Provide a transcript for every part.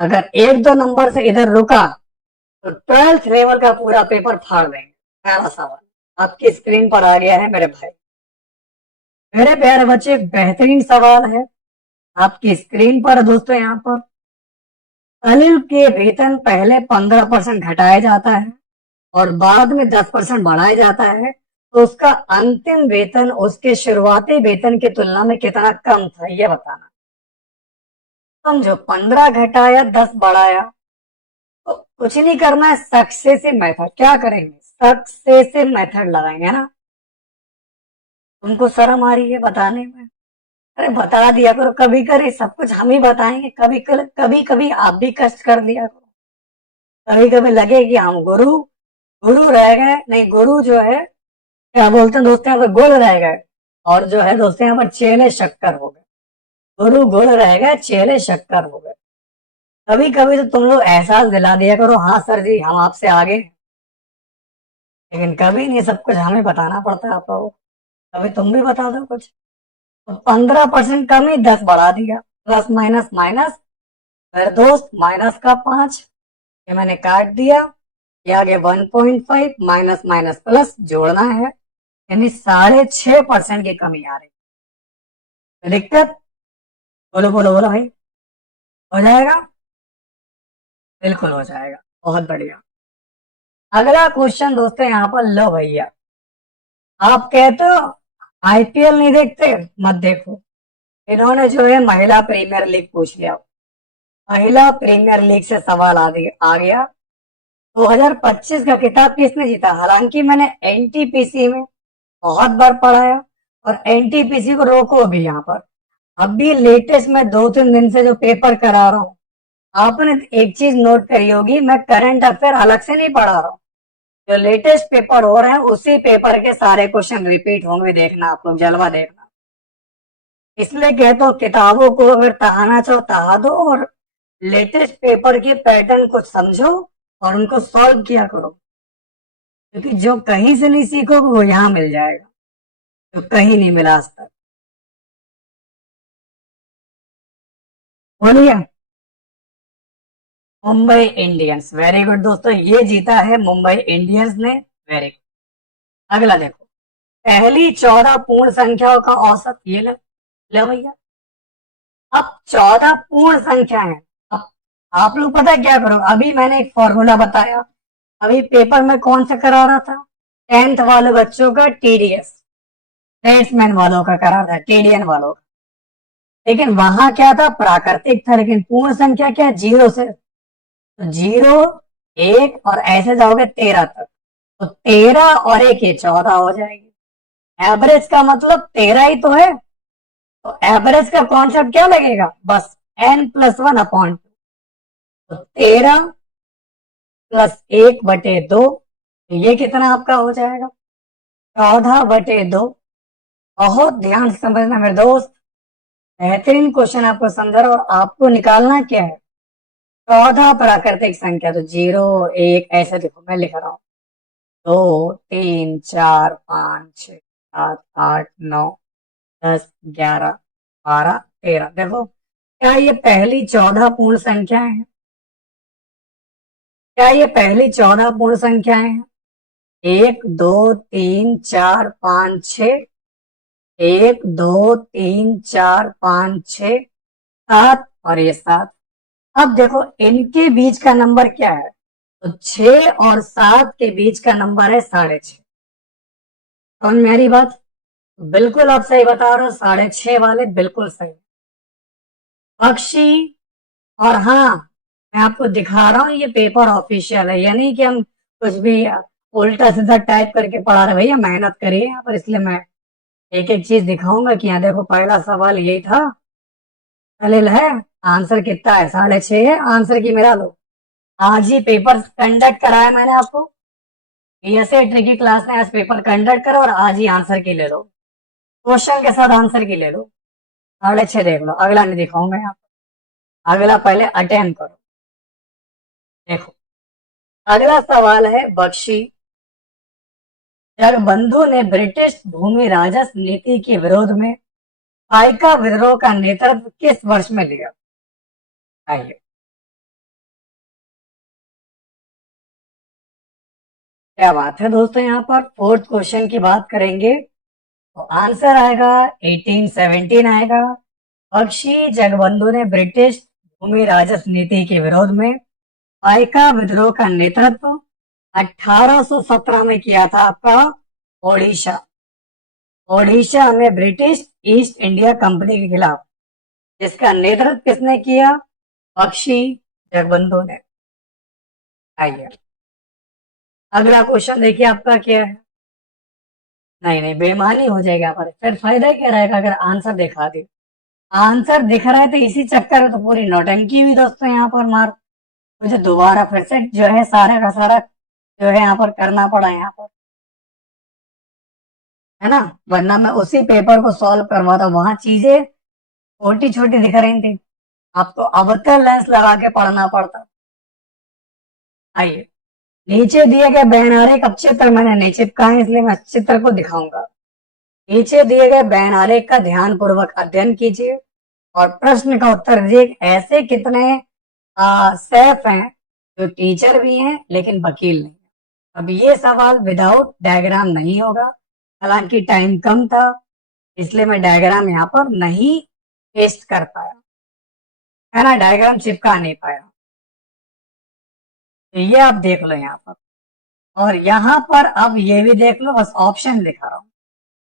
अगर एक दो नंबर से इधर रुका तो 12th लेवल का पूरा पेपर फाड़ देंगे। पहला सवाल आपकी स्क्रीन पर आ गया है मेरे भाई। मेरे प्यारे बच्चे, एक बेहतरीन सवाल है आपकी स्क्रीन पर दोस्तों। यहाँ पर अनिल के वेतन पहले 15% घटाया जाता है और बाद में 10% बढ़ाया जाता है, तो उसका अंतिम वेतन उसके शुरुआती वेतन की तुलना में कितना कम था, ये बताना। समझो, 15 घटाया 10 बढ़ाया, तो कुछ नहीं करना है, सक्सेसिव मेथड। क्या करेंगे? सक्सेसिव मेथड लगाएंगे ना। तुमको शर्म आ रही है बताने में? अरे बता दिया करो, कभी कभी सब कुछ हम ही बताएंगे, कभी कभी आप भी कष्ट कर लिया करो। कभी कभी लगे कि हम गुरु गुरु रह गए, नहीं, गुरु जो है क्या बोलते हैं दोस्तों, यहाँ पर गुल रह गए, और जो है दोस्तों यहाँ पर चेले शक्कर हो गए। गुरु गुल रह गए, चेले शक्कर हो गए। कभी कभी तो तुम लोग एहसास दिला दिया करो, हाँ सर जी हम आपसे आगे हैं। लेकिन कभी नहीं, सब कुछ हमें बताना पड़ता है आप लोगों को। कभी तुम भी बता दो कुछ। तो 15% कमी 10 बढ़ा दिया, प्लस माइनस माइनस, मेरे दोस्त माइनस का 5, ये मैंने काट दिया। ये आगे 1.5 माइनस माइनस प्लस जोड़ना है, यानी 6.5% की कमी आ रही है। दिक्कत? बोलो बोलो बोलो भाई। हो जाएगा? बिल्कुल हो जाएगा, बहुत बढ़िया। अगला क्वेश्चन दोस्तों यहाँ पर लो भैया। आप कहते हो आईपीएल नहीं देखते, मत देखो। इन्होंने जो है महिला प्रीमियर लीग पूछ लिया। महिला प्रीमियर लीग से सवाल आ गया। 2025 का किताब किसने जीता? हालांकि मैंने एनटीपीसी में बहुत बार पढ़ाया, और एनटीपीसी को रोको भी यहाँ पर। अभी लेटेस्ट में 2-3 दिन से जो पेपर करा रहा हूँ, आपने एक चीज नोट करी होगी, मैं करंट अफेयर अलग से नहीं पढ़ा रहा हूँ। जो लेटेस्ट पेपर हो रहे हैं उसी पेपर के सारे क्वेश्चन रिपीट होंगे, देखना आप लोग, जलवा देखना। इसलिए कहता हूँ किताबों को अगर तहाना चाहो तहा दो, और लेटेस्ट पेपर के पैटर्न को समझो और उनको सॉल्व किया करो। क्योंकि जो कहीं से नहीं सीखोगे वो यहाँ मिल जाएगा, जो कहीं नहीं मिला आज तक। बोलिए। मुंबई इंडियंस, वेरी गुड दोस्तों, ये जीता है मुंबई इंडियंस ने, वेरी गुड। अगला देखो, पहली 14 पूर्ण संख्याओं का औसत, ये ले भैया। अब 14 पूर्ण संख्या है। अब आप लोग पता है क्या करो, अभी मैंने एक फॉर्मूला बताया, अभी पेपर में कौन सा करा रहा था? 10th वाले बच्चों का टीडीएस, ट्रेड्समैन वालों का करा रहा था, टीडीएन वालों का। लेकिन वहां क्या था? प्राकृतिक था। लेकिन पूर्ण संख्या क्या? 0 से, तो 0, 1 और ऐसे जाओगे 13 तक, तो 13 और 1 ये 14 हो जाएगी। एवरेज का मतलब 13 ही तो है, तो एवरेज का कॉन्सेप्ट क्या लगेगा? बस n+1/2, तो 13 प्लस 1/2, ये कितना आपका हो जाएगा? 14/2। बहुत ध्यान से समझना मेरे दोस्त, बेहतरीन क्वेश्चन आपको समझा रहा हूं, और आपको निकालना क्या है? 14 प्राकृतिक संख्या, तो 0, 1 ऐसे देखो, मैं लिख रहा हूँ 2, 3, 4, 5, 6, 7, 8, 9, 10, 11, 12, 13। देखो, क्या ये पहली 14 पूर्ण संख्याएं हैं? क्या ये पहली 14 पूर्ण संख्याएं हैं? 1, 2, 3, 4, 5, 6, 1, 2, 3, 4, 5, 6, 7, और ये 7। अब देखो इनके बीच का नंबर क्या है? तो 6 और 7 के बीच का नंबर है 6.5। कौन मेरी बात? बिल्कुल आप सही बता रहे हो, 6.5 वाले बिल्कुल सही। पक्षी, और हाँ, मैं आपको दिखा रहा हूँ ये पेपर ऑफिशियल है, यानी कि हम कुछ भी उल्टा सीधा टाइप करके पढ़ा रहे। भैया मेहनत करिए यहाँ पर, इसलिए मैं एक एक चीज दिखाऊंगा कि यहाँ देखो पहला सवाल यही था। दलील है, आंसर कितना है? 6.5 है आंसर की, मेरा लो। आज ही पेपर कंडक्ट कराया मैंने आपको, ऐसे ट्रिकी क्लास ने आज पेपर कंडक्ट करो, और आज ही आंसर की ले लो, क्वेश्चन के साथ आंसर की ले लो। 6.5 देख लो, अगला नहीं दिखाऊंगा यहाँ पर, अगला पहले अटेम्प्ट करो। देखो, अगला सवाल है बख्शी, जगबंधु ने ब्रिटिश भूमि राजस्व नीति के विरोध में पाइका विद्रोह का नेतृत्व किस वर्ष में लिया? आइए, क्या बात है दोस्तों, यहाँ पर फोर्थ क्वेश्चन की बात करेंगे तो आंसर आएगा 1817 आएगा। बख्शी जगबंधु ने ब्रिटिश भूमि राजस्व नीति के विरोध में पाइका विद्रोह का नेतृत्व 1817 में किया था आपका ओडिशा। ओडिशा में ब्रिटिश ईस्ट इंडिया कंपनी के खिलाफ, जिसका नेतृत्व किसने किया? बख्शी जगबंधु ने। आइए अगला क्वेश्चन देखिए आपका क्या है। नहीं नहीं, बेईमानी हो जाएगी यहाँ पर, फिर फायदा क्या रहेगा अगर आंसर दिखा दे। आंसर दिख रहा है तो इसी चक्कर में तो पूरी नौटंकी हुई दोस्तों यहाँ पर मार, मुझे दोबारा फिर से जो है सारा का सारा जो है यहाँ पर करना पड़ा यहाँ पर, है ना, वरना मैं उसी पेपर को सॉल्व करवाता, वहां चीजें छोटी छोटी दिख रही थी, आपको अवतल लेंस लगा के पढ़ना पड़ता। आइए नीचे दिए गए बैनारेख, अब चित्र मैंने नहीं चिपका है इसलिए मैं चित्र को दिखाऊंगा। नीचे दिए गए बैनारेख का ध्यान पूर्वक अध्ययन कीजिए और प्रश्न का उत्तर दीजिए। ऐसे कितने सेफ हैं जो टीचर भी हैं लेकिन वकील नहीं। अब ये सवाल विदाउट डायग्राम नहीं होगा, हालांकि टाइम कम था इसलिए मैं डायग्राम यहाँ पर नहीं पेस्ट कर पाया, है ना, डायग्राम चिपका नहीं पाया। तो ये आप देख लो यहाँ पर, और यहाँ पर अब ये भी देख लो, बस ऑप्शन दिखा रहा हूँ।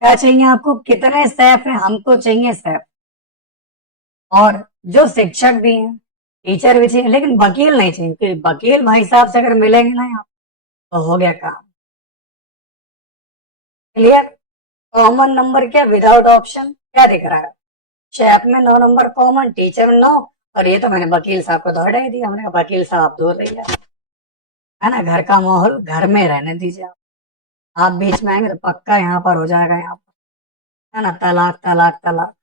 क्या चाहिए आपको? कितने सेफ है? हमको चाहिए सेफ, और जो शिक्षक भी हैं, टीचर भी चाहिए, लेकिन वकील नहीं चाहिए, क्योंकि वकील भाई साहब से अगर मिलेंगे ना यहाँ तो हो गया काम। क्लियर? कॉमन नंबर क्या विदाउट ऑप्शन क्या दिख रहा है? शेफ में 9 नंबर कॉमन, टीचर में 9, और ये तो मैंने वकील साहब को तो हटा ही दिया। हमने कहा वकील साहब दूर रहिए, है ना, घर का माहौल घर में रहने दीजिए। आप बीच में आएंगे तो पक्का यहाँ पर हो जाएगा, यहाँ पर, है ना, तलाक तलाक तलाक।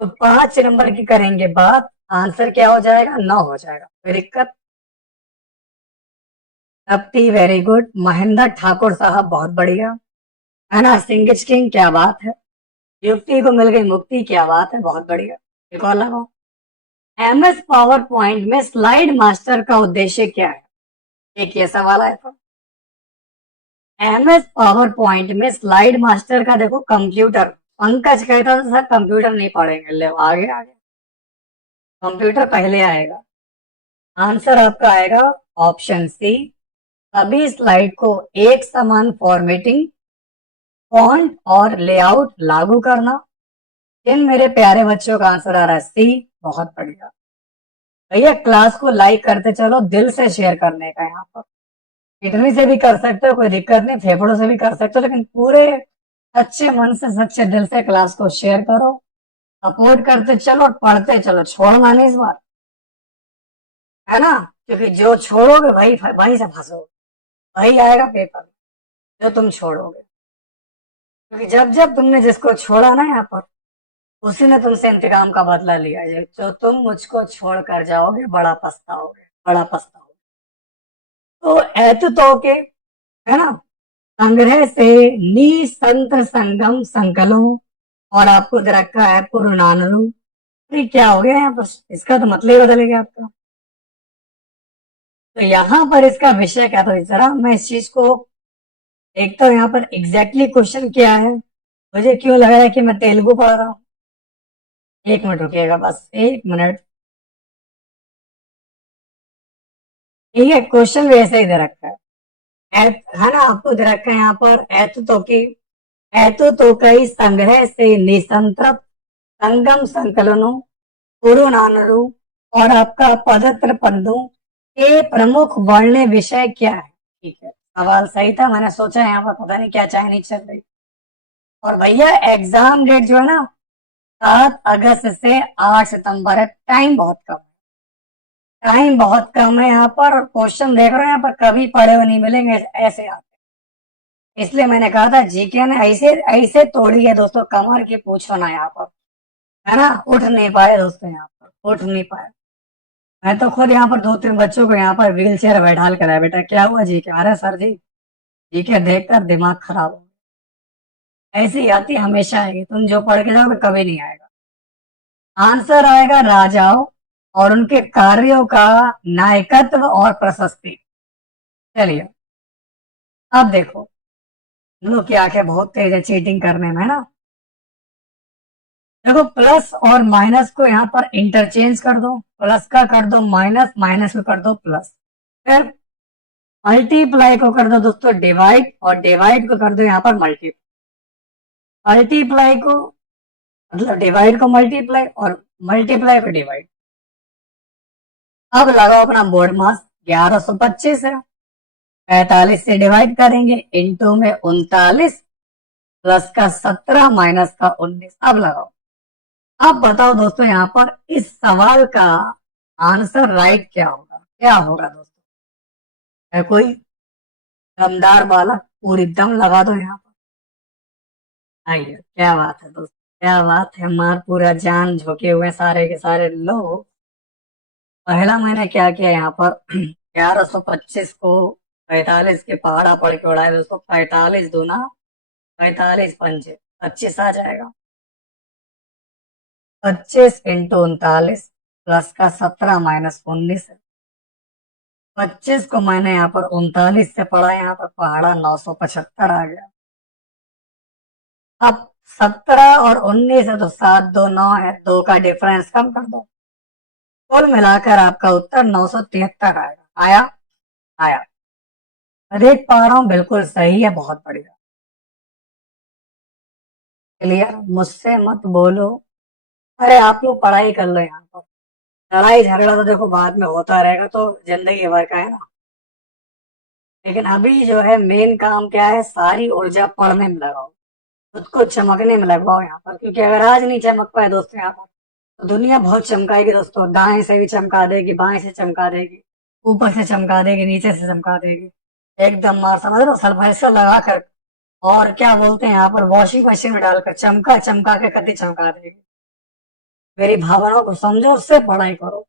तो 5 नंबर की करेंगे बात, आंसर क्या हो जाएगा? 9 हो जाएगा। कोई दिक्कत? तप्ती वेरी गुड, महेंद्र ठाकुर साहब बहुत बढ़िया, है ना, सिंगिच किंग क्या बात है, युक्ति को मिल गई मुक्ति क्या बात है, बहुत बढ़िया। एक और लगाओ। एमएस पावर पॉइंट में स्लाइड मास्टर का उद्देश्य क्या है? एक ये सवाल आया था। एमएस पावर पॉइंट में स्लाइड मास्टर का देखो कंप्यूटर, पंकज कहता था सर कंप्यूटर नहीं पढ़ेंगे, ले आगे आगे कंप्यूटर पहले आएगा। आंसर आपका आएगा ऑप्शन सी, सभी स्लाइड को एक समान फॉर्मेटिंग, फॉन्ट और लेआउट लागू करना। इन मेरे प्यारे बच्चों का आंसर आ रहा है सी, बहुत बढ़िया। भैया क्लास को लाइक करते चलो, दिल से शेयर करने का, यहाँ पर किडनी से भी कर सकते हो, कोई दिक्कत नहीं, फेफड़ों से भी कर सकते हो, लेकिन पूरे सच्चे मन से सच्चे दिल से क्लास को शेयर करो, सपोर्ट करते चलो और पढ़ते चलो, छोड़ना नहीं इस बार, है ना, क्योंकि जो छोड़ोगे वही वही से फंसोगे, वही आएगा पेपर जो तुम छोड़ोगे। क्योंकि जब जब तुमने जिसको छोड़ा ना यहाँ पर, उसी ने तुमसे इंतकाम का बदला लिया है। जो तुम मुझको छोड़ कर जाओगे बड़ा पछताओगे, बड़ा पछताओगे। तो ऐतुतो के, है ना, संग्रह से नी संत संगम संकलों, और आपको दे रखा है पुरुनानरू। अरे क्या हो गया यहाँ पर, इसका तो मतलब ही बदल गया आपका। तो यहाँ पर इसका विषय क्या था, जरा मैं इस चीज को देखता हूँ यहाँ पर एग्जैक्टली क्वेश्चन क्या है। मुझे क्यों लग रहा है कि मैं तेलुगु पढ़ रहा हूँ, एक मिनट रुकिएगा, बस एक मिनट। ठीक है, क्वेश्चन वैसे ही दे रखा है ना, आपको दे रखा है यहाँ पर ऐतुतो कई संग्रह से निसंतृप्त संगम संकलनों पुरुनानरू और आपका पदत्र पन्नू के प्रमुख वर्ण्य विषय क्या है? ठीक है, सवाल सही था, मैंने सोचा यहाँ पर पता नहीं क्या चाहे नहीं चल रही। और भैया एग्जाम डेट जो है ना 7 अगस्त से 8 सितंबर है, टाइम बहुत कम है, टाइम बहुत कम है यहाँ पर। और क्वेश्चन देख रहे हो यहाँ पर कभी पढ़े हुए नहीं मिलेंगे, ऐसे आते, इसलिए मैंने कहा था जीके ने ऐसे ऐसे तोड़ी है दोस्तों, कमर की पूछो ना यहाँ पर, है ना, उठ नहीं पाए दोस्तों, यहाँ पर उठ नहीं पाए। मैं तो खुद यहाँ पर 2-3 बच्चों को यहाँ पर व्हील चेयर बैठा कर आया, बेटा क्या हुआ जी के, अरे सर जी जीके देखकर दिमाग खराब हो, ऐसी आती हमेशा आएगी, तुम जो पढ़ के जाओगे कभी नहीं आएगा। आंसर आएगा राजाओं और उनके कार्यों का नायकत्व और प्रशस्ति। चलिए अब देखो, हम लोग की आंखें बहुत तेज है चीटिंग करने में ना। देखो, प्लस और माइनस को यहाँ पर इंटरचेंज कर दो, प्लस का कर दो माइनस, माइनस को कर दो प्लस, फिर मल्टीप्लाई को कर दो दोस्तों डिवाइड, और डिवाइड को कर दो यहाँ पर मल्टीप्लाई। मल्टीप्लाई को मतलब डिवाइड को मल्टीप्लाई, और मल्टीप्लाई को डिवाइड। अब लगाओ अपना बोर्ड मास, 1125 है, 45 से डिवाइड करेंगे, इंटू में 39, प्लस का 17 माइनस का 19। अब लगाओ। अब बताओ दोस्तों यहाँ पर इस सवाल का आंसर राइट क्या होगा, क्या होगा दोस्तों? है कोई दमदार बालक, पूरी दम लगा दो यहाँ पर। आइए, क्या बात है दोस्तों, क्या बात है, मार पूरा जान झोंके हुए सारे के सारे लोग। पहला मैंने क्या किया यहाँ पर 1125 को 45 के पहाड़ा पड़ के उड़ाए दोस्तों। 45 दूना 45 पंजे 25 आ जाएगा। 25 इंटू 39, प्लस का 17 माइनस 19 है। 25 को मैंने यहाँ पर 39 से पढ़ा, यहाँ पर पहाड़ा 975 आ गया। अब 17 और 19 है तो 7 2 9 है, 2 का डिफरेंस कम कर दो, कुल मिलाकर आपका उत्तर 973 आएगा। आया? आया। मैं देख पा रहा हूँ बिल्कुल सही है, बहुत बढ़िया। क्लियर? मुझसे मत बोलो। अरे आप लोग पढ़ाई कर लो यहाँ पर, लड़ाई झगड़ा तो देखो बाद में होता रहेगा, तो जिंदगी भर का है ना। लेकिन अभी जो है मेन काम क्या है, सारी ऊर्जा पढ़ने में लगाओ, खुद को चमकने में लगवाओ यहाँ पर। क्योंकि अगर आज नहीं चमक पाए दोस्तों यहाँ पर, तो दुनिया बहुत चमकाएगी दोस्तों। दाएं से भी चमका देगी, बाएं से चमका देगी, ऊपर से चमका देगी, नीचे से चमका देगी, एकदम मार समझ लो सल्फर लगा कर, और क्या बोलते हैं यहाँ पर, वॉशिंग मशीन में डालकर चमका चमका के कति चमका देगी। मेरी भावनाओं को समझो, उससे पढ़ाई करो।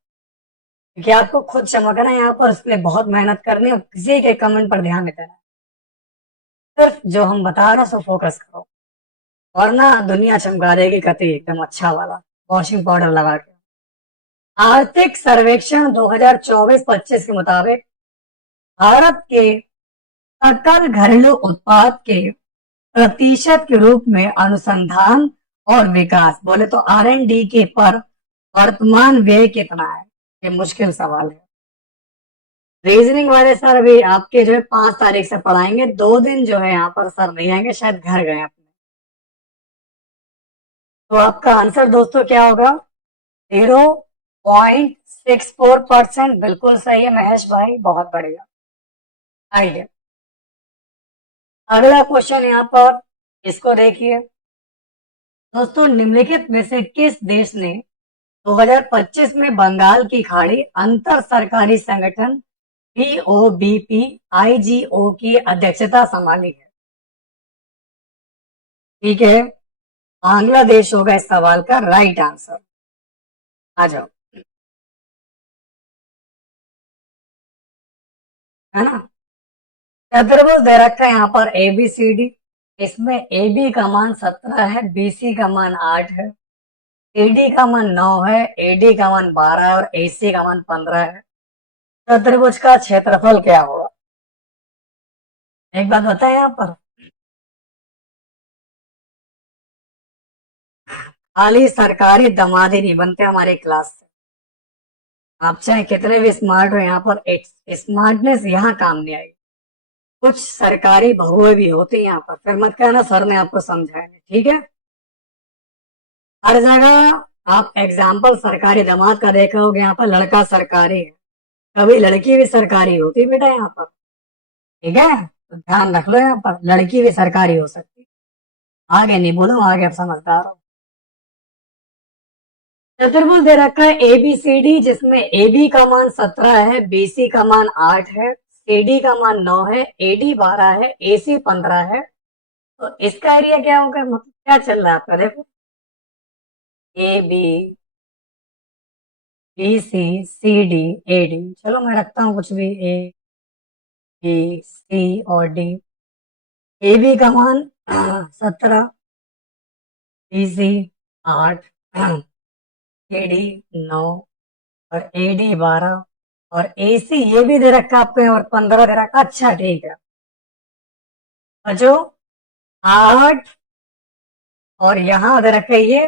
क्योंकि आपको खुद चमकना है यहाँ पर, उसके लिए बहुत मेहनत करनी है, और किसी के कमेंट पर ध्यान नहीं देना है। सिर्फ जो हम बता रहे हैं सो फोकस करो, वरना दुनिया चमका देगी कति एकदम अच्छा वाला वॉशिंग पाउडर लगा के। आर्थिक सर्वेक्षण 2024-25 के मुताबिक भारत के सकल घरेलू उत्पाद के प्रतिशत के रूप में अनुसंधान और विकास बोले तो R&D के पर वर्तमान व्यय कितना है? ये मुश्किल सवाल है। रीजनिंग वाले सर भी आपके जो है 5 तारीख से पढ़ाएंगे, 2 दिन जो है यहाँ पर सर नहीं आएंगे, शायद घर गए अपने। तो आपका आंसर दोस्तों क्या होगा? 0.64%। बिल्कुल सही है महेश भाई, बहुत बढ़िया। आइए अगला क्वेश्चन यहाँ पर, इसको देखिए दोस्तों। निम्नलिखित में से किस देश ने 2025 में बंगाल की खाड़ी अंतर सरकारी संगठन BOBP IGO की अध्यक्षता संभाली है? ठीक है, बांग्लादेश होगा इस सवाल का राइट आंसर। आ जाओ, है ना। चतुर्भुज दे रखा है यहाँ पर ABCD। इसमें AB का मान 17 है, BC का मान 8 है, CD का मान 9 है, AD का मान 12 है, और AC का मान 15 है। चतुर्भुज का क्षेत्रफल क्या होगा? एक बात बताएं यहाँ पर, खाली सरकारी दमादी नहीं बनते हमारी क्लास से। आप चाहे कितने भी स्मार्ट हो, यहाँ पर एक स्मार्टनेस यहाँ काम नहीं आएगी। कुछ सरकारी बहुएं भी होती हैं यहाँ पर, फिर मत कहना सर ने आपको समझाया नहीं, ठीक है। हर जगह आप एग्जाम्पल सरकारी दामाद का देखा होगा, यहाँ पर लड़का सरकारी है, कभी लड़की भी सरकारी होती है बेटा यहाँ पर, ठीक है। तो ध्यान रख लो, यहाँ पर लड़की भी सरकारी हो सकती है। आगे नहीं बोलो, आगे आप समझदार हो। चतुर्भुज दे रखा है ABCD, जिसमें AB का मान 17 है, BC का मान 8 है, CD का मान 9 है, AD 12 है, AC 15 है। तो इसका एरिया क्या होगा, मतलब क्या चल रहा है आपका? देखो, ABBCCD AD, चलो मैं रखता हूँ कुछ भी, ABC और D। AB का मान 17, BC 8, AD 9, और AD 12, और AC ये भी दे रखा है आपको, और 15 दे रखा। अच्छा ठीक है, जो 8 और यहाँ दे रखा है ये,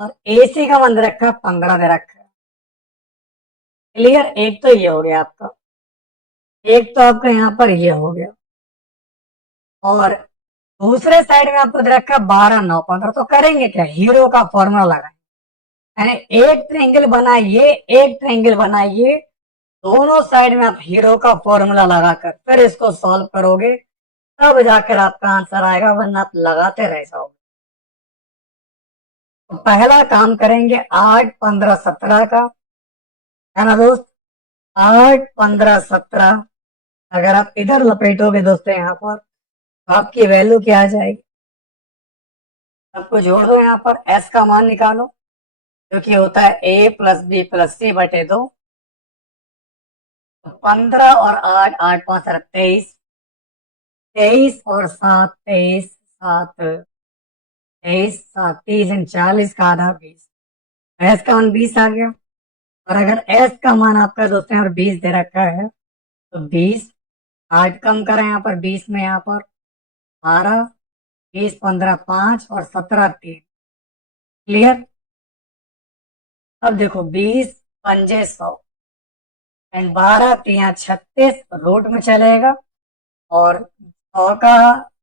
और AC का मान दे रखा है 15 दे रखा है। क्लियर, एक तो ये हो गया आपका, एक तो आपका यहाँ पर ये हो गया, और दूसरे साइड में आपको दे रखा है 12 9 15। तो करेंगे क्या, हीरो का फॉर्मूला लगाएंगे, यानी एक ट्रायंगल बनाइए, एक ट्रायंगल बनाइए, दोनों साइड में आप हीरो का फॉर्मूला लगाकर फिर इसको सॉल्व करोगे, तब जाकर आपका आंसर आएगा, वरना आप लगाते रह जाओगे। तो पहला काम करेंगे 8 15 17 का, है ना दोस्त। 8 15 17 अगर आप इधर लपेटोगे दोस्तों यहाँ पर, तो आपकी वैल्यू क्या आ जाएगी, सबको जोड़ दो, यहाँ पर एस का मान निकालो, जो कि होता है A प्लस बी प्लस सी बटे 2। 15 और 8, 8 5 23, 23 और 7 23, 7 23, 7 30 and 40 का आधा 20, एस का मान 20 आ गया। और अगर एस का मान आपका दोस्तों यहाँ पर 20 दे रखा है, तो 20, 8 कम करें यहाँ पर 20 में, यहाँ पर 12, 20 15 5 और 17 3। क्लियर। अब देखो 20 पंजे 100 एंड 12 3 36 रूट में चलेगा, और 100 का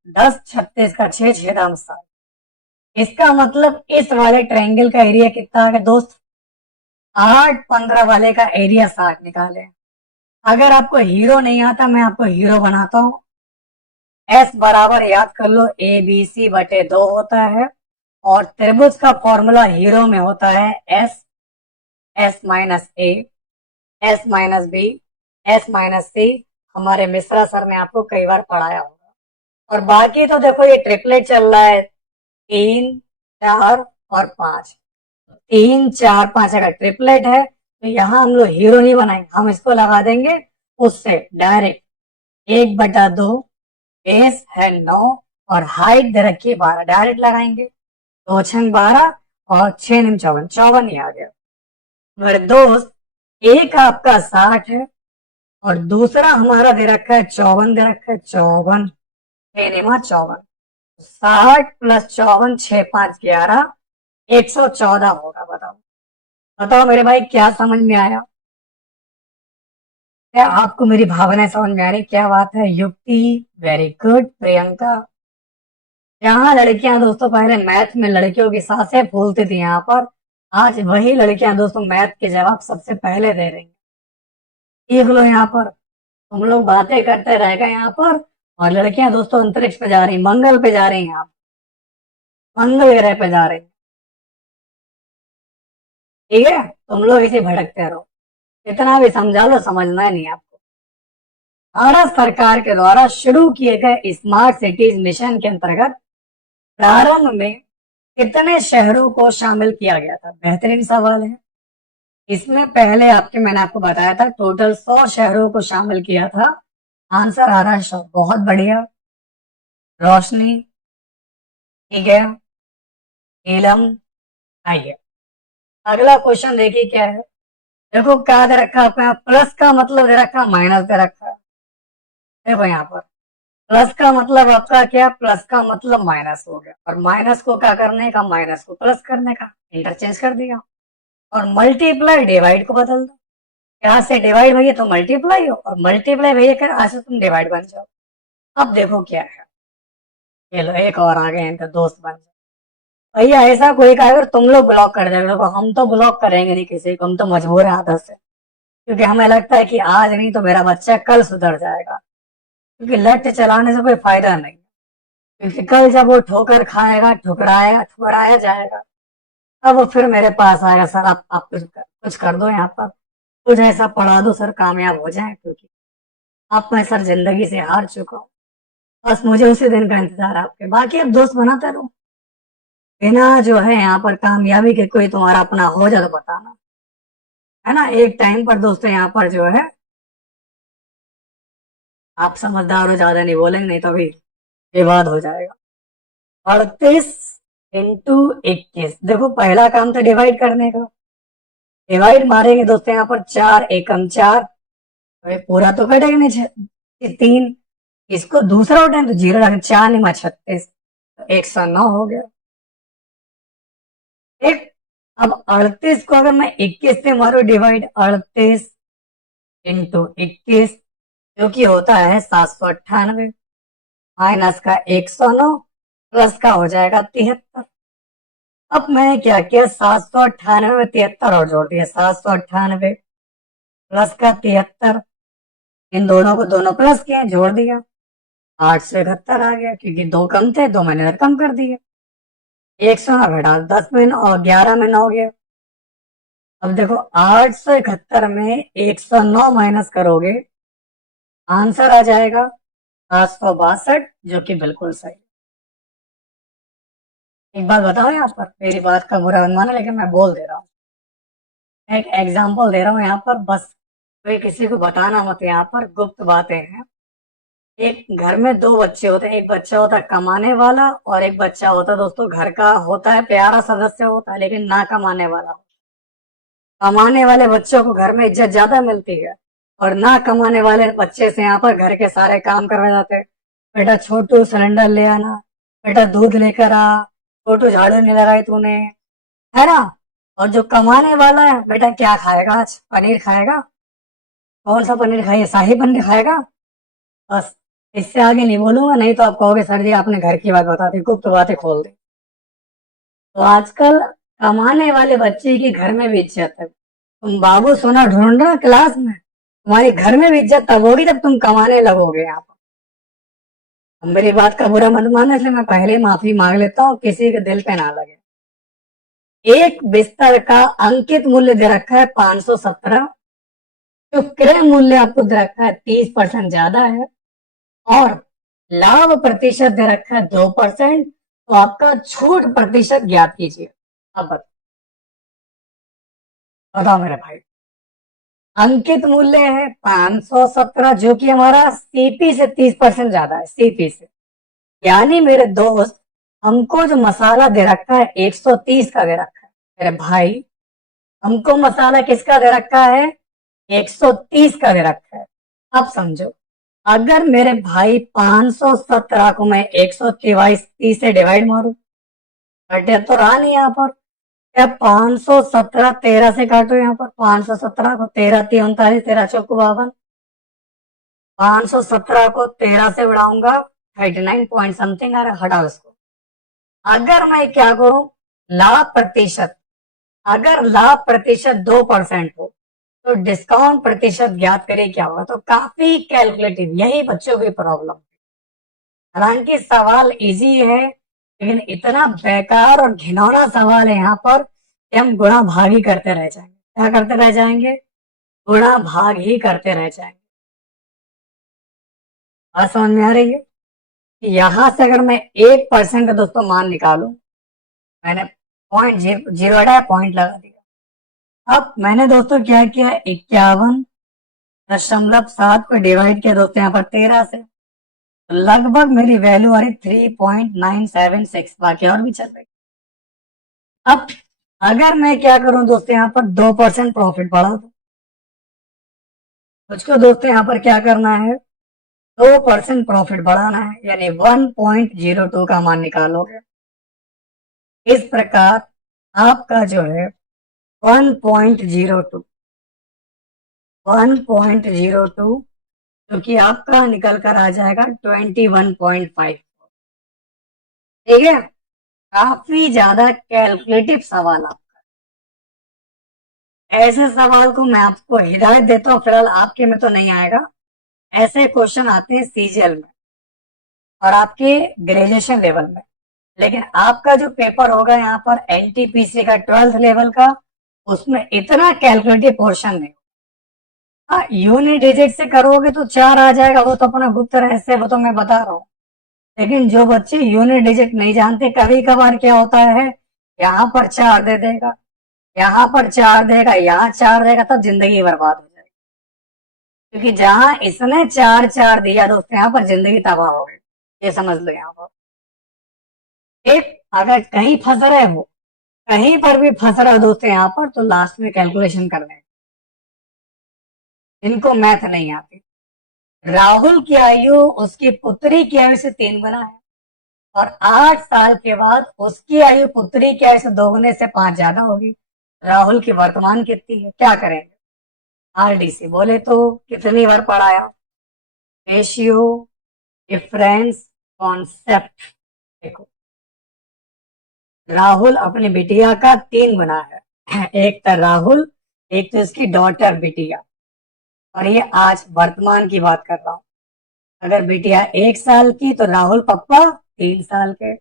10, 36 का 6 6 दाम 7। इसका मतलब इस वाले ट्रायंगल का एरिया कितना आ गया दोस्त, 8 15 वाले का एरिया 60 निकाले। अगर आपको हीरो नहीं आता, मैं आपको हीरो बनाता हूं। एस बराबर याद कर लो ABC बटे 2 होता है, और त्रिभुज का फॉर्मूला हीरो में होता है S, S minus A, S minus B, S minus C. हमारे मिश्रा सर ने आपको कई बार पढ़ाया होगा। और बाकी तो देखो ये ट्रिपलेट चल रहा है, 3 4 और 5। 3 4 5 अगर ट्रिपलेट है, तो यहाँ हम लोग हीरो नहीं बनाएंगे, हम इसको लगा देंगे उससे डायरेक्ट 1/2, बेस है 9 और हाइट दे रखी है 12, डायरेक्ट लगाएंगे। 2 6 12 और 6 9 54, 54 ही आ गया। मेरे दोस्त, एक आपका 60 है और दूसरा हमारा दे रखा है 54 दे रखा है, 54 54। 60 प्लस 54 6 5 11, 114 होगा। बताओ बताओ मेरे भाई, क्या समझ में आया, क्या आपको मेरी भावनाएं समझ में आ रही, क्या बात है। युक्ति वेरी गुड प्रियंका। यहाँ लड़कियां दोस्तों पहले मैथ में लड़कियों की सांसें फूलती थी, यहाँ पर आज वही लड़कियां दोस्तों मैथ के जवाब सबसे पहले दे रही हैं। देख लो यहाँ पर, तुम लोग बातें करते रह गए यहाँ पर, और लड़कियां दोस्तों अंतरिक्ष पे जा रही, मंगल पे जा रही हैं, आप मंगल ग्रह पे जा रही हैं। ठीक है, तुम लोग इसे भटकते रहो, इतना भी समझा लो, समझना है नहीं आपको। भारत सरकार के द्वारा शुरू किए गए स्मार्ट सिटीज मिशन के अंतर्गत प्रारंभ में कितने शहरों को शामिल किया गया था, बेहतरीन सवाल है। इसमें पहले मैंने आपको बताया था टोटल 100 शहरों को शामिल किया था। आंसर आ रहा है 100, बहुत बढ़िया। रोशनी, ठीक है, नीलम, आइए अगला क्वेश्चन देखिए क्या है। देखो क्या दे रखा है आपका, प्लस का मतलब दे रखा, माइनस दे रखा है। देखो यहाँ पर प्लस का मतलब आपका क्या, प्लस का मतलब माइनस हो गया, और माइनस को क्या करने का, माइनस को प्लस करने का, इंटरचेंज कर दिया। और मल्टीप्लाई डिवाइड को बदल दो, यहाँ से डिवाइड भैया तो मल्टीप्लाई हो, और मल्टीप्लाई भैया कर आज से तुम डिवाइड बन जाओ। अब देखो क्या है, ये लो एक और आ गए, तो दोस्त बन जाओ। भैया ऐसा कोई कहा अगर तुम लोग ब्लॉक कर देगा, देखो हम तो ब्लॉक करेंगे नहीं किसी को, हम तो मजबूर है आदत से, क्योंकि हमें लगता है कि आज नहीं तो मेरा बच्चा कल सुधर जाएगा, क्योंकि लठ चलाने से कोई फायदा नहीं, क्योंकि कल जब वो ठोकर खाएगा, ठुकराया जाएगा, तब वो फिर मेरे पास आएगा, सर आप कुछ कर दो यहाँ पर, कुछ ऐसा पढ़ा दो सर कामयाब हो जाए, क्योंकि आप मैं सर जिंदगी से हार चुका हूँ। बस मुझे उसी दिन का इंतजार है आपके, बाकी अब दोस्त बनाते रहो, बिना जो है यहाँ पर कामयाबी के कोई तुम्हारा अपना हो जाए तो बताना, है ना। एक टाइम पर दोस्तों यहाँ पर जो है आप समझदार हो, ज्यादा नहीं बोलेंगे, नहीं तो अभी विवाद हो जाएगा। 38 इंटू 21, देखो पहला काम तो डिवाइड करने का, डिवाइड मारेंगे दोस्तों यहाँ पर 4 एकम 4, पूरा तो कटेगा नहीं, 3 इसको दूसरा उठाएं तो 0 रखें, 4 निमा 36, 109 हो गया। एक अब 38 को अगर मैं 21 से मारू डिवाइड, 38 इंटू 21 जो कि होता है 798, माइनस का 109 प्लस का हो जाएगा 73। अब मैंने क्या किया, 798 में 73 और जोड़ दिया, 798 प्लस का 73, इन दोनों को दोनों प्लस किए, जोड़ दिया, 871 आ गया, क्योंकि 2 कम थे, 2 मैंने और कम कर दिए। 109 घटा 10 में 9 और 11 में 9 हो गया। अब देखो 871 में 109 माइनस करोगे, आंसर आ जाएगा 762, जो कि बिल्कुल सही। एक बात बताओ, यहाँ पर मेरी बात का बुरा मत माना, लेकिन मैं बोल दे रहा हूँ, एक एग्जाम्पल दे रहा हूँ यहाँ पर, बस कोई किसी को बताना मत, यहाँ पर गुप्त बातें हैं। एक घर में 2 बच्चे होते हैं, एक बच्चा होता है कमाने वाला और एक बच्चा होता है दोस्तों घर का, होता है प्यारा सदस्य होता है, लेकिन ना कमाने वाला। कमाने वाले बच्चों को घर में इज्जत ज्यादा मिलती है और ना कमाने वाले बच्चे से यहाँ पर घर के सारे काम करवाए जाते हैं। बेटा छोटू सिलेंडर ले आना, बेटा दूध लेकर आ, छोटू झाड़ू नहीं लगाई तूने, है ना। और जो कमाने वाला है, बेटा क्या खाएगा आज, पनीर खाएगा, कौन सा पनीर खाएगा, शाही पनीर खाएगा। बस इससे आगे नहीं बोलूंगा, नहीं तो आप कहोगे सर जी आपने घर की बात बता दी, गुप्त बातें खोल दी। तो आजकल कमाने वाले बच्चे की घर में भी इज्जत है। तुम बाबू सोना ढूंढ रहे हो क्लास में, तुम्हारी घर में भी इज्जत तब होगी जब तुम कमाने लगोगे। यहाँ पर मेरी बात का बुरा मत मानो, इसलिए मैं पहले माफी मांग लेता हूँ, किसी के दिल पे ना लगे। एक बिस्तर का अंकित मूल्य दे रखा है 517, जो क्रय मूल्य आपको दे रखा है 30% ज्यादा है, और लाभ प्रतिशत दे रखा है 2%, तो आपका छूट प्रतिशत ज्ञात कीजिए। अब बताओ मेरे भाई, अंकित मूल्य है 517, जो कि हमारा सीपी से 30% ज्यादा है, सीपी से। यानी मेरे दोस्त, हमको जो मसाला दे रखा है 130 का दे रखा है। मेरे भाई, हमको मसाला किसका दे रखा है, 130 का दे रखा है। अब समझो, अगर मेरे भाई 517 को मैं 130 से डिवाइड मारू, घटे तो रहा नहीं यहाँ पर, क्या 517 13 से काटो, यहाँ पर 517 को 13 3 39, 13 चौक 52, 517 को 13 से बढ़ाऊंगा 39 पॉइंट समथिंग आ रहा, हटाओ इसको। अगर मैं क्या करूं, लाभ प्रतिशत, अगर लाभ प्रतिशत 2% हो तो डिस्काउंट प्रतिशत ज्ञात करें क्या होगा। तो काफी कैलकुलेटिव, यही बच्चों की प्रॉब्लम। हालांकि सवाल इजी है, लेकिन इतना बेकार और घिनौना सवाल है यहाँ पर कि हम गुणा भाग ही करते रह जाएंगे। क्या करते रह जाएंगे, गुणा भाग ही करते रह जाएंगे। बात समझ में आ रही है। यहां से अगर मैं 1% का दोस्तों मान निकालू, मैंने पॉइंट जीरो हटाया, पॉइंट लगा दिया। अब मैंने दोस्तों क्या किया, 51.7 को डिवाइड किया दोस्तों यहाँ पर 13 से, तो लगभग मेरी वैल्यू आ रही 3.976, बाकी और भी चल रही। अब अगर मैं क्या करूं दोस्तों, यहाँ पर 2% प्रॉफिट बढ़ा दो, मुझको दोस्तों यहाँ पर क्या करना है, 2% प्रॉफिट बढ़ाना है, यानी 1.02 का मान निकालोगे। इस प्रकार आपका जो है 1.02 जो कि आपका निकल कर आ जाएगा 21.5। ठीक है, काफी ज्यादा कैलकुलेटिव सवाल आपका। ऐसे सवाल को मैं आपको हिदायत देता हूँ, फिलहाल आपके में तो नहीं आएगा, ऐसे क्वेश्चन आते हैं सीजीएल में और आपके ग्रेजुएशन लेवल में, लेकिन आपका जो पेपर होगा यहाँ पर एनटीपीसी का 12th लेवल का, उसमें इतना कैलकुलेटिव पोर्शन नहीं। हाँ, यूनिट डिजिट से करोगे तो 4 आ जाएगा, वो तो अपना गुप्त रहस्य, वो तो मैं बता रहा हूँ। लेकिन जो बच्चे यूनिट डिजिट नहीं जानते, कभी कभार क्या होता है, यहाँ पर 4 दे देगा, यहाँ पर 4 देगा, यहाँ 4 देगा, तब जिंदगी बर्बाद हो जाएगी। क्योंकि जहां इसने 4 4 दिया दोस्तों, यहाँ पर जिंदगी तबाह हो गई, ये समझ लो। यहाँ पर एक अगर कहीं फंस रहे हो, कहीं पर भी फंस रहे हो दोस्तों यहाँ पर, तो लास्ट में कैलकुलेशन करने, इनको मैथ नहीं आती, राहुल की आयु उसकी पुत्री की आयु से 3 गुना है, और 8 साल के बाद उसकी आयु पुत्री की आयु से 2 गुने से 5 ज्यादा होगी। राहुल की वर्तमान कितनी है, क्या करेंगे? आरडीसी बोले तो कितनी बार पढ़ाया? Ratio difference concept. देखो, राहुल अपनी बिटिया का 3 गुना है। एक तो राहुल, एक तो इसकी डॉटर बिटिया, और ये आज वर्तमान की बात कर रहा हूं। अगर बिटिया 1 साल की तो राहुल पप्पा 3 साल के।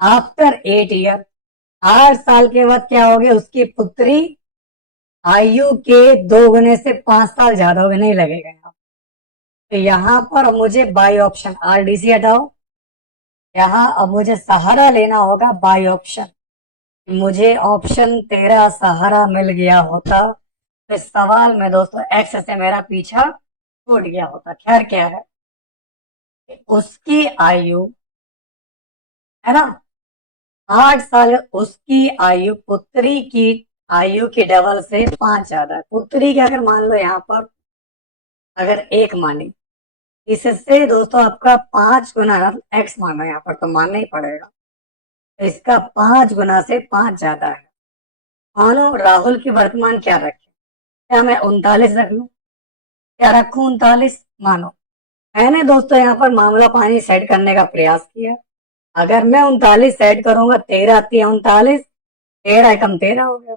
आफ्टर 8 ईयर, 8 साल के बाद क्या हो गया? उसकी पुत्री आयु के 2 गुने से 5 साल ज्यादा हो गए, नहीं लगेगा यहाँ। तो यहाँ पर मुझे बाई ऑप्शन, आरडीसी हटाओ, यहाँ अब मुझे सहारा लेना होगा बाई ऑप्शन। मुझे ऑप्शन 13 सहारा मिल गया होता तो इस सवाल में दोस्तों एक्स से मेरा पीछा छूट गया होता। खैर, क्या है, उसकी आयु है ना 8 साल, उसकी आयु पुत्री की आयु की डबल से 5 ज्यादा है। पुत्री की अगर मान लो यहाँ पर अगर 1 मानी, इससे दोस्तों आपका 5 गुना एक्स माना यहाँ पर तो मानना ही पड़ेगा। तो इसका 5 गुना से 5 ज्यादा है। मानो राहुल की वर्तमान क्या रखे? क्या मैं 39 रख लूं? क्या रखूं 39? मानो मैंने दोस्तों यहाँ पर मामला पानी सेट करने का प्रयास किया। अगर मैं 39 सेट करूंगा, 13 आती है 39, 13 एकम 13 हो गया।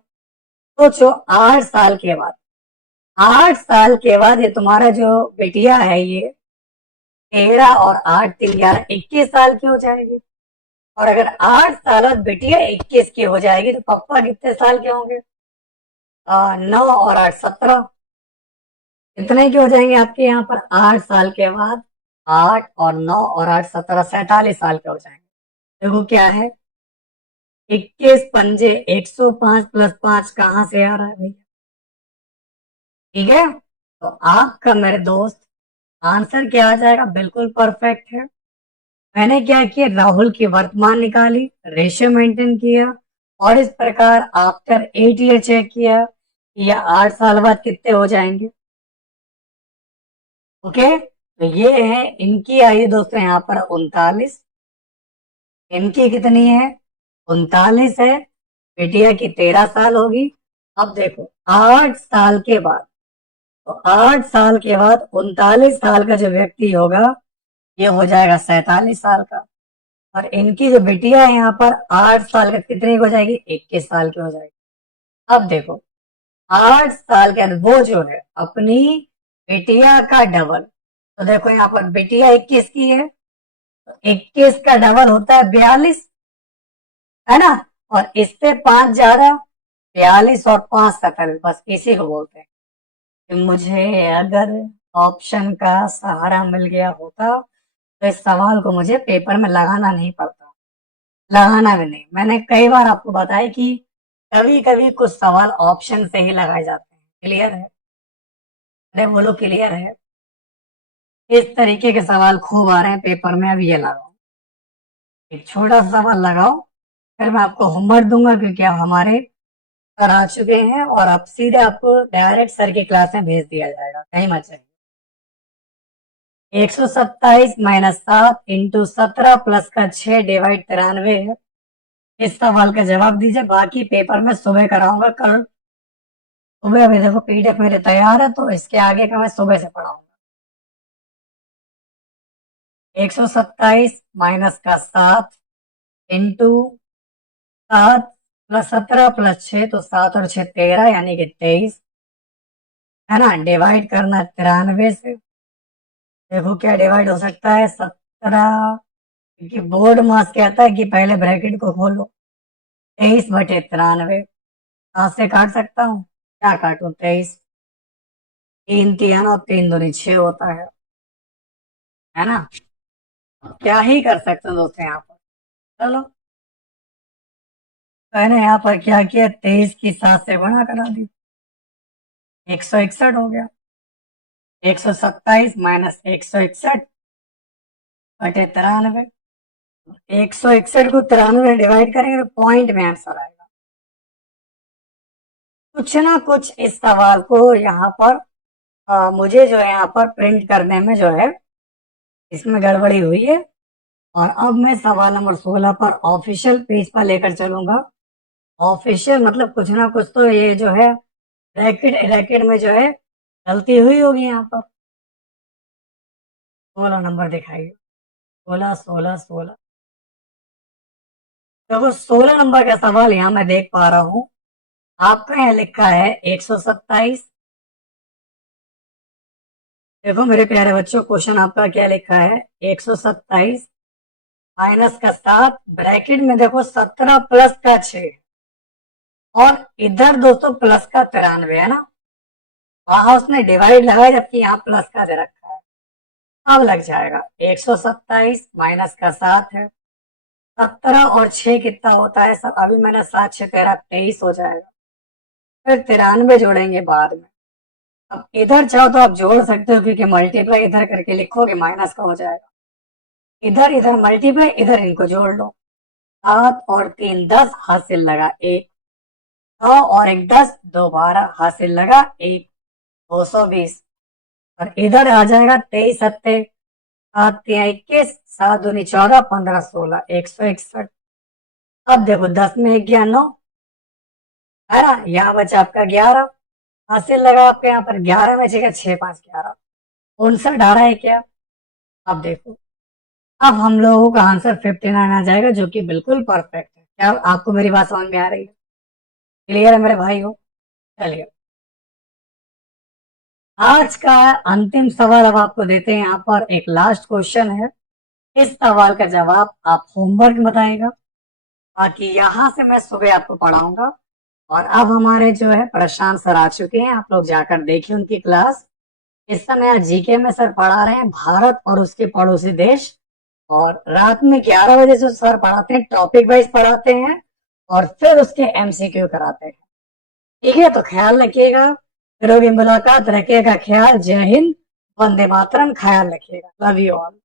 सोचो 8 साल के बाद, 8 साल के बाद ये तुम्हारा जो बिटिया है ये 13 और 8 3 11 21 साल की हो जाएगी। और अगर 8 साल बाद बिटिया 21 की हो जाएगी तो पापा कितने साल के होंगे? 9 और 8 17। इतने की हो जाएंगे आपके यहाँ पर 8 साल के बाद। 8 और 9 और 8 17 47 साल के हो जाएंगे। देखो क्या है, 21 पंजे 105 प्लस 5 कहाँ से आ रहा है भैया? ठीक है, तो आपका मेरे दोस्त आंसर क्या आ जाएगा? बिल्कुल परफेक्ट है। मैंने क्या किया, राहुल की वर्तमान निकाली, रेशियो मेंटेन किया, और इस प्रकार आफ्टर 8 ईयर चेक किया या 8 साल बाद कितने हो जाएंगे। ओके, तो ये है इनकी आयु दोस्तों यहाँ पर 39, इनकी कितनी है? 39 है। बिटिया की 13 साल होगी। अब देखो 8 साल के बाद, तो 8 साल के बाद 39 साल का जो व्यक्ति होगा ये हो जाएगा 47 साल का। और इनकी जो बिटिया है यहाँ पर 8 साल का कितने की हो जाएगी? 21 साल की हो जाएगी। अब देखो 8 साल के बाद वो जो है अपनी बिटिया का डबल, तो देखो यहाँ पर बिटिया 21 की है, तो 21 का डबल होता है 42, है ना? और इससे 5 ज्यादा, 42 और 5 47, बस इसी को बोलते हैं कि मुझे अगर ऑप्शन का सहारा मिल गया होता तो इस सवाल को मुझे पेपर में लगाना नहीं पड़ता। लगाना भी नहीं, मैंने कई बार आपको बताया कि कभी कभी कुछ सवाल ऑप्शन से ही लगाए जाते हैं। क्लियर है? अरे बोलो क्लियर है? इस तरीके के सवाल खूब आ रहे हैं पेपर में। अब ये लगाओ, एक छोटा सा सवाल लगाओ, फिर मैं आपको होमवर्क दूंगा क्योंकि आप हमारे सर आ चुके हैं, और अब सीधे आपको डायरेक्ट सर की क्लास में भेज दिया जाएगा, कहीं मत जाइए। 127 माइनस 7 इंटू 17 प्लस का 6 डिवाइड 93 है। इस सवाल का जवाब दीजिए, बाकी पेपर में सुबह कराऊंगा। कल सुबह, अभी देखो पीडीएफ मेरे तैयार है तो इसके आगे का मैं सुबह से पढ़ाऊंगा। 127 माइनस का 7 इंटू 7 प्लस 17 प्लस 6, तो 7 और 6 13 यानी कि 23, है ना? डिवाइड करना 93 से। देखो क्या डिवाइड हो सकता है? 17, क्योंकि बोर्ड मास कहता है कि पहले ब्रैकेट को खोलो। 23/93 हाथ से काट सकता हूँ? क्या काटू? 23, 3 3 और 3 दूनी 6 होता है ना? क्या ही कर सकते हैं दोस्तों यहाँ पर। चलो, मैंने यहाँ पर क्या किया, 23 की 7 से गुणा करा दी, 161 हो गया। 127 माइनस 161 बटे 93, 161 को 93 डिवाइड करेंगे तो पॉइंट में आंसर आएगा। कुछ ना कुछ इस सवाल को यहाँ पर मुझे जो है यहाँ पर प्रिंट करने में जो है इसमें गड़बड़ी हुई है। और अब मैं सवाल नंबर 16 पर ऑफिशियल पेज पर लेकर चलूंगा। ऑफिशियल मतलब कुछ ना कुछ तो ये जो है ब्रैकेट ब्रैकेट में जो है गलती हुई होगी यहाँ पर। 16 नंबर दिखाइए। 16 16 16। देखो 16 नंबर का सवाल यहाँ मैं देख पा रहा हूँ। आपका यहाँ लिखा है 127। देखो मेरे प्यारे बच्चों, क्वेश्चन आपका क्या लिखा है, 127 माइनस का 7 ब्रैकेट में देखो 17 प्लस का 6 और इधर दोस्तों प्लस का 93 है ना। वहां उसने डिवाइड लगाया जबकि यहाँ प्लस का दे रखा है। अब लग जाएगा 127 माइनस का 7 है। 17 और 6 कितना होता है सब, अभी मैंने 7 6 13 23 हो जाएगा। फिर 93 जोड़ेंगे बाद में। अब इधर चाहो तो आप जोड़ सकते हो क्योंकि मल्टीप्लाई इधर करके लिखोगे माइनस का हो जाएगा। इधर इधर मल्टीप्लाई, इधर इनको जोड़ लो। 7 और 3 10 हासिल लगा 1। 9 और 1 10 2 12 हासिल लगा 1, 220। और इधर आ जाएगा 23 सत्ते 7 3 21 7 दूनी 14 15 16 161। अब देखो 10 में 1 गया 9 है ना, यहाँ बचा आपका 11 हासिल लगा आपके यहाँ पर 11 में जगह 6 5 11 59 आ रहा है क्या। अब देखो, अब हम लोगों का आंसर 59 आ जाएगा जो कि बिल्कुल परफेक्ट है। क्या आपको मेरी बात समझ में आ रही है? क्लियर है मेरे भाई हो? चलिए आज का अंतिम सवाल अब आपको देते हैं। यहाँ पर एक लास्ट क्वेश्चन है। इस सवाल का जवाब आप होमवर्क में बताएगा, बाकी यहाँ से मैं सुबह आपको पढ़ाऊंगा। और अब हमारे जो है प्रशांत सर आ चुके हैं, आप लोग जाकर देखिए उनकी क्लास। इस समय जीके में सर पढ़ा रहे हैं भारत और उसके पड़ोसी देश। और रात में 11 बजे से सर पढ़ाते हैं, टॉपिक वाइज पढ़ाते हैं और फिर उसके एमसीक्यू कराते हैं। ठीक है, तो ख्याल रखिएगा, फिर होगी मुलाकात, रखिएगा ख्याल। जय हिंद, वंदे मातरम, ख्याल रखिएगा। Love you all.